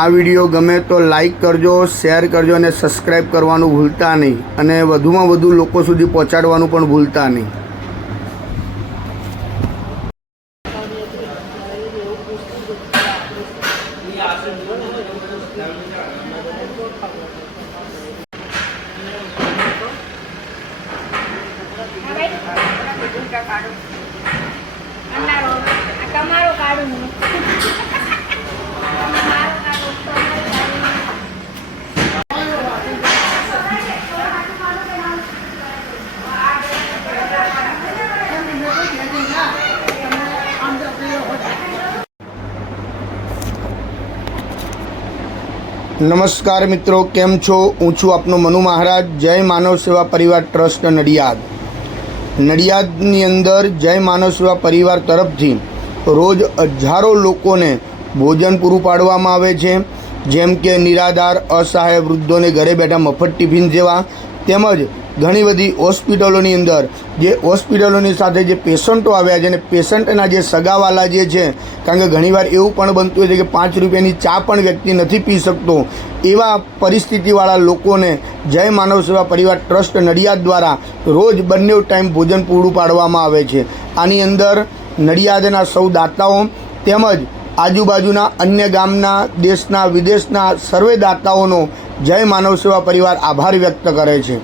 આ વિડીયો ગમે તો લાઈક કરજો, શેર કરજો અને સબસ્ક્રાઈબ કરવાનું ભૂલતા નહીં અને વધુમાં વધુ લોકો સુધી પહોંચાડવાનું પણ ભૂલતા નહીં. નમસ્કાર મિત્રો, કેમ છો? હું છું આપનો મનુ મહારાજ. જય માનવ સેવા પરિવાર ટ્રસ્ટ નડિયાદ. નડિયાદની અંદર જય માનવ સેવા પરિવાર તરફથી રોજ હજારો લોકોને ભોજન પૂરું પાડવામાં આવે છે, જેમ કે નિરાધાર, અસહાય વૃદ્ધોને ઘરે બેઠા મફત ટિફિન જેવા, તેમજ ઘણી બધી હોસ્પિટલોની અંદર જે હોસ્પિટલોની સાથે જે પેશન્ટો આવ્યા છે અને પેશન્ટના જે સગાવાલા જે છે, કારણ કે ઘણીવાર એવું પણ બનતું હોય છે કે 5 રૂપિયાની ચા પણ વ્યક્તિ નથી પી શકતો, એવા પરિસ્થિતિવાળા લોકોને જય માનવ સેવા પરિવાર ટ્રસ્ટ નડિયાદ દ્વારા રોજ બંને ટાઈમ ભોજન પૂરું પાડવામાં આવે છે. આની અંદર નડિયાદના સૌ દાતાઓ તેમજ આજુબાજુના અન્ય ગામના, દેશના, વિદેશના સર્વે દાતાઓનો જય માનવ સેવા પરિવાર આભાર વ્યક્ત કરે છે.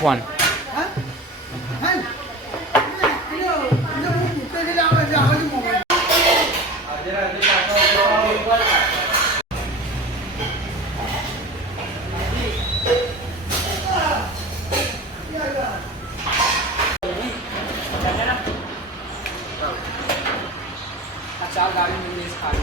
ફોન चार गाड़ी में खाली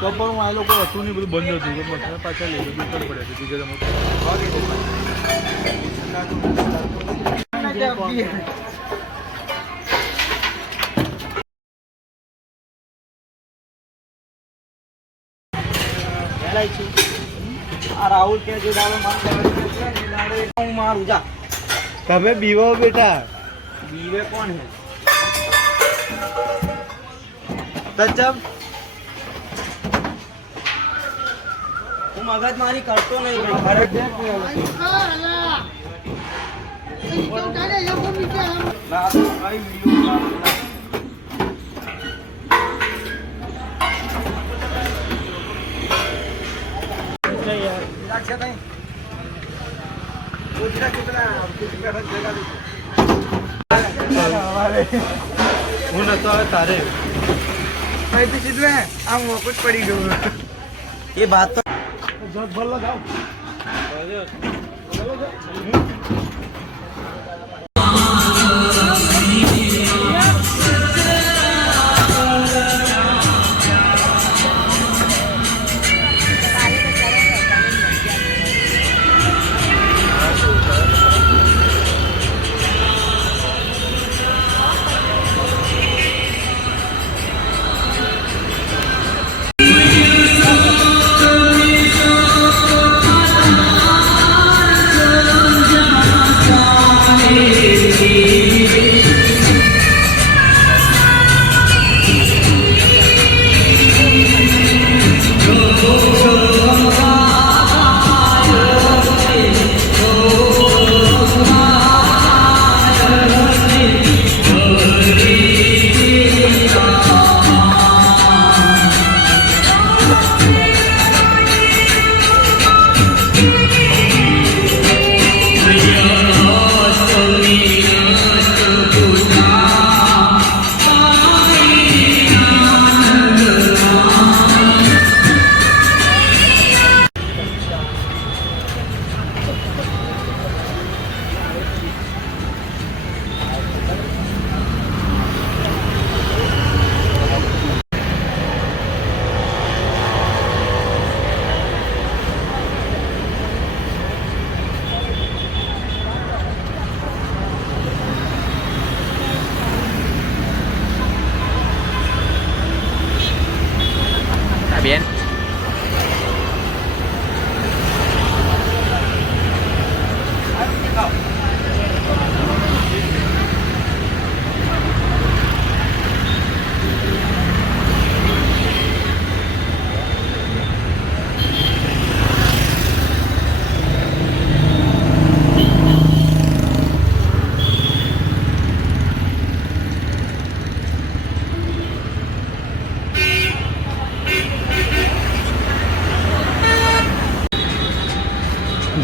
તો પણ હું આ લોકો હતું નહીં, બધું બંધ હતું તો મને પાછા લઈ ગયું પડે છે બીજા રાહુલ કે જે હું મારું જા. તમે બીવો બેટા, બીવે કોણ હે તજબ? હું મગજ મારી કરતો નહીં હું નતો તારે આમ મોકું જ પડી ગયું એ બાત તો ભર લગાવ.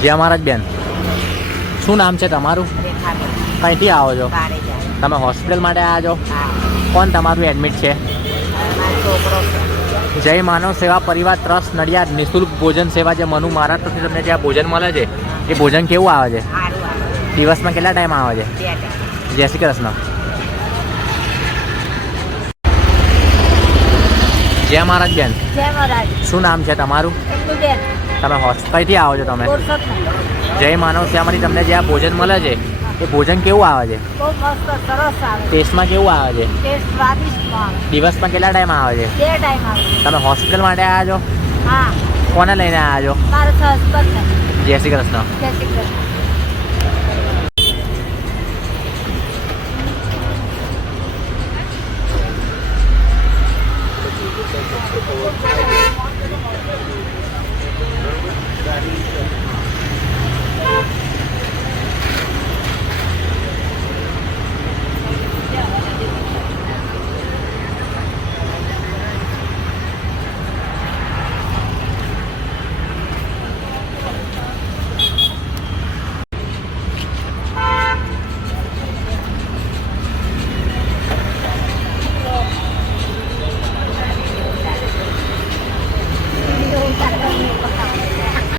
જય મહારાજ બેન, શું નામ છે તમારું? રેખાબેન કઈથી આવો છો? કારેજા. તમે હોસ્પિટલ માટે આવ્યા છો? હા, કોણ તમારું એડમિટ છે? મારો છોકરો છે. જય માનવ સેવા પરિવાર ટ્રસ્ટ નડિયાદ નિઃશુલ્ક ભોજન સેવા જે મનુ મહારાજ તરફથી તમને જ્યાં ભોજન મળે છે એ ભોજન કેવું આવે છે? સારું આવે. દિવસમાં કેટલા ટાઈમ આવે છે? 2 ટાઈમ. જય શ્રી કૃષ્ણ. જય મહારાજ બેન, જય મહારાજ. શું નામ છે તમારું? એટલું તમે કઈથી આવો છો તમે? બેન જય માનવ સેવામાંથી તમને જે આ ભોજન મળે છે એ ભોજન કેવું આવે છે? બહુ મસ્ત સરસ આવે. ટેસ્ટમાં કેવું આવે છે? ટેસ્ટ સ્વાદિષ્ટ આવે. દિવસમાં કેટલા ટાઈમ આવે છે? 2 ટાઈમ આવે. તમે હોસ્પિટલ માટે આવ્યા છો? હા, કોને લઈને આવ્યા છો? મારા હસબન્ડ ને. જય શ્રી કૃષ્ણ. જય શ્રી કૃષ્ણ.